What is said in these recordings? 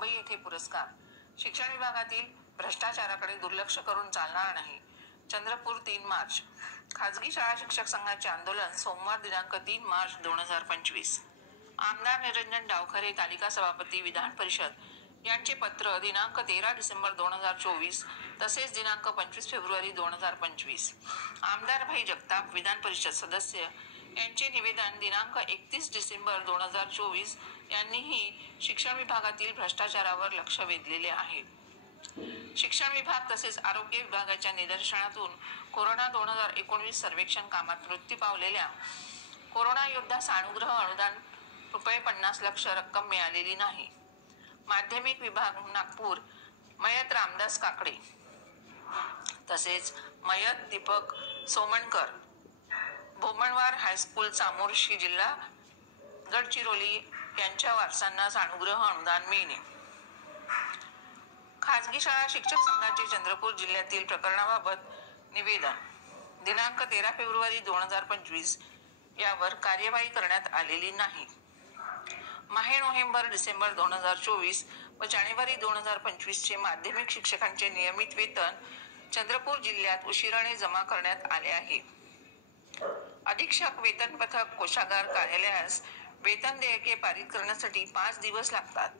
मुंबई येथे पुरस्कार. शिक्षण विभागातील भ्रष्टाचाराकडे दुर्लक्ष करून चालणार नाही. चंद्रपूर 3 मार्च. खाजगी शाळा शिक्षक संघाचे आंदोलन सोमवार दिनांक 3 मार्च 2025. आमदार निरंजन डावखरे तालिका सभापती विधान परिषद यांचे पत्र दिनांक 13 डिसेंबर 2024 तसेच दिनांक 25 फेब्रुवारी 2025. आमदार भाई जगताप विधान परिषद सदस्य यांचे निवेदन दिनांक 31 डिसेंबर 2024 यांनीही शिक्षण विभागातील भ्रष्टाचारावर लक्ष वेधलेले आहे. शिक्षण विभाग तसेच आरोग्य विभागाच्या निदर्शनातून कोरोना 2019 सर्वेक्षण कामात मृत्यू पावलेल्या कोरोना योद्धा सानुग्रह अनुदान ₹50 लाख रक्कम मिळालेली नाही. माध्यमिक विभाग नागपूर मयत रामदास काकडे तसेच मयत दीपक सोमणकर भोमणवार हायस्कूल चामोर्शी जिल्हा गडचिरोली यांच्या वारसांना सानुग्रह अनुदान मिळणे. खाजगी शाळा शिक्षक संघाचे चंद्रपूर जिल्ह्यातील प्रकरणाबाबत निवेदन दिनांक 13 फेब्रुवारी 2025 यावर कार्यवाही करण्यात आलेली नाही. माहे नोव्हेंबर डिसेंबर 2024 व जानेवारी 2025 चे माध्यमिक शिक्षकांचे नियमित वेतन चंद्रपूर जिल्ह्यात उशिराने जमा करण्यात आले आहे. अधीक्षक वेतन पथक कोषागार कार्यालयास वेतन देयके पारित करण्यासाठी 5 दिवस लागतात.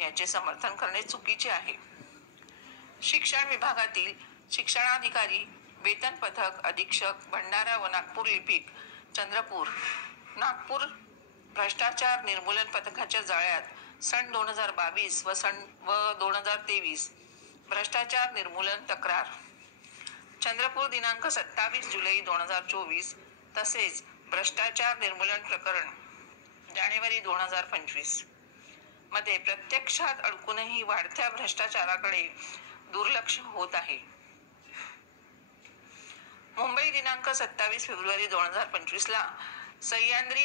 याचे समर्थन करणे चुकीचे आहे. शिक्षण विभागातील शिक्षणाधिकारी वेतन पथक अधीक्षक भंडारा व नागपूर लिपिक चंद्रपूर नागपूर भ्रष्टाचार निर्मूलन पथकाच्या जाळ्यात सन 2022 व 2023 भ्रष्टाचार निर्मूलन तक्रार चंद्रपूर दिनांक 27 जुलै 2024 तसेच भ्रष्टाचार निर्मूलन प्रकरण जानेवारी 2025 मध्ये प्रत्यक्षात अडकूनही वाढत्या भ्रष्टाचाराकडे दुर्लक्ष होत आहे. मुंबई दिनांक 27 फेब्रुवारी 2025 ला सह्याद्री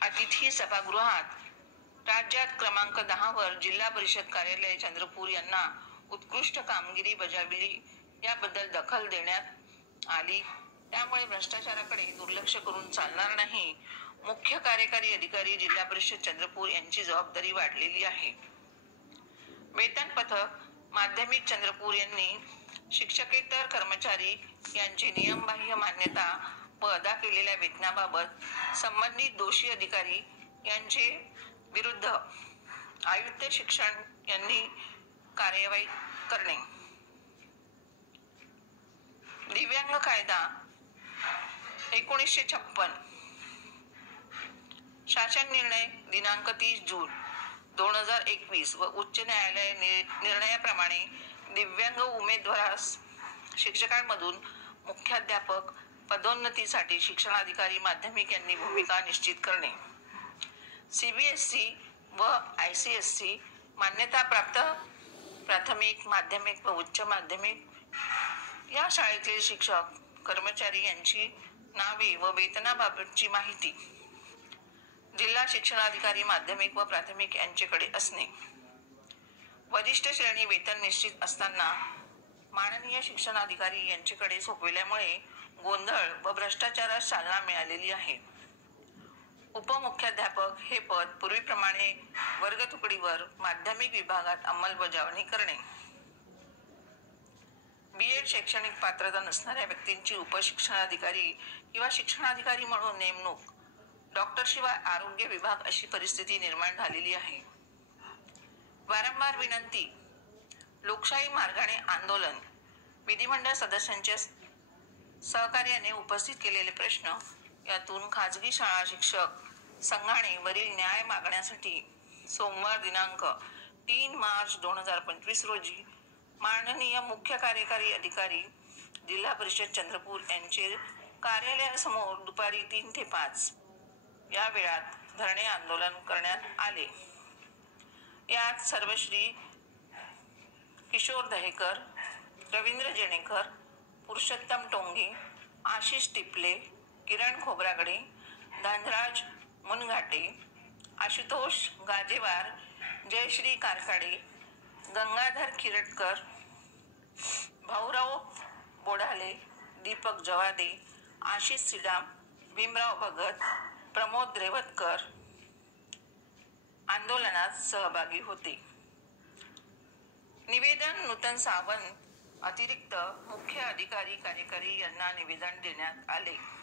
अतिथी सभागृहात राज्यात क्रमांक 10 वर जिल्हा परिषद कार्यालय चंद्रपूर यांना उत्कृष्ट कामगिरी बजावली याबद्दल दखल देण्यात आली. त्यामुळे भ्रष्टाचाराकडे दुर्लक्ष करून चालणार नाही. मुख्य कार्यकारी अधिकारी जिल्हा परिषद चंद्रपूर यांची जबाबदारी वाढलेली आहे. वेतन पथक माध्यमिक चंद्रपूर यांनी शिक्षकेतर कर्मचारी यांचे नियमबाह्य मान्यता व अदा केलेल्या वेतनाबाबत संबंधित दोषी अधिकारी यांचे विरुद्ध आयुक्त शिक्षण यांनी कार्यवाही करणे. दिव्यांग कायदा 1956 शासन निर्णय दिनांक 30 जून 2021 व उच्च न्यायालय निर्णयाप्रमाणे दिव्यांग उमेदवारास शिक्षकांमधून मुख्याध्यापक पदोन्नतीसाठी शिक्षणाधिकारी माध्यमिक यांनी भूमिका निश्चित करणे. CBSE व ICSE मान्यताप्राप्त प्राथमिक माध्यमिक व उच्च माध्यमिक या शाळेतील शिक्षक कर्मचारी यांची नावे व वेतनाबाबतची माहिती जिल्हा शिक्षणाधिकारी माध्यमिक व प्राथमिक यांच्याकडे असणे. वरिष्ठ श्रेणी वेतन निश्चित असताना माननीय शिक्षणाधिकारी यांच्याकडे सोपविल्यामुळे गोंधळ व भ्रष्टाचारास चालना मिळालेली आहे. उपमुख्याध्यापक हे पद पूर्वीप्रमाणे वर्ग तुकडीवर माध्यमिक विभागात अंमलबजावणी करणे. B.Ed शैक्षणिक पात्रता नसणाऱ्या व्यक्तींची उपशिक्षणाधिकारी किंवा शिक्षणाधिकारी म्हणून नेमणूक. डॉक्टरशिवाय आरोग्य विभाग अशी परिस्थिती निर्माण झालेली आहे. वारंवार विनंती लोकशाही मार्गाने आंदोलन विधिमंडळ सदस्यांच्या सहकार्याने उपस्थित केलेले प्रश्न यातून खाजगी शाळा शिक्षक संघाने वरील न्याय मागण्यासाठी सोमवार दिनांक 3 मार्च 2025 रोजी माननीय मुख्य कार्यकारी अधिकारी जिल्हा परिषद चंद्रपूर यांचे कार्यालयासमोर दुपारी 3 ते 5 या वेळात धरणे आंदोलन करण्यात आले. यात सर्वश्री किशोर दहेकर, रवींद्र जेणेकर, पुरुषोत्तम टोंगे, आशिष टिपले, किरण खोब्रागडे, धनराज मुनघाटे, आशुतोष गाजेवार, जयश्री कारकाडे, गंगाधर खिरटकर, भाऊराव बोढाले, दीपक जवादे, आशिष सिडाम, भीमराव भगत, प्रमोद रेवतकर आंदोलनात सहभागी होते. निवेदन नूतन सावंत, अतिरिक्त मुख्य अधिकारी कार्यकारी यांना निवेदन देण्यात आले.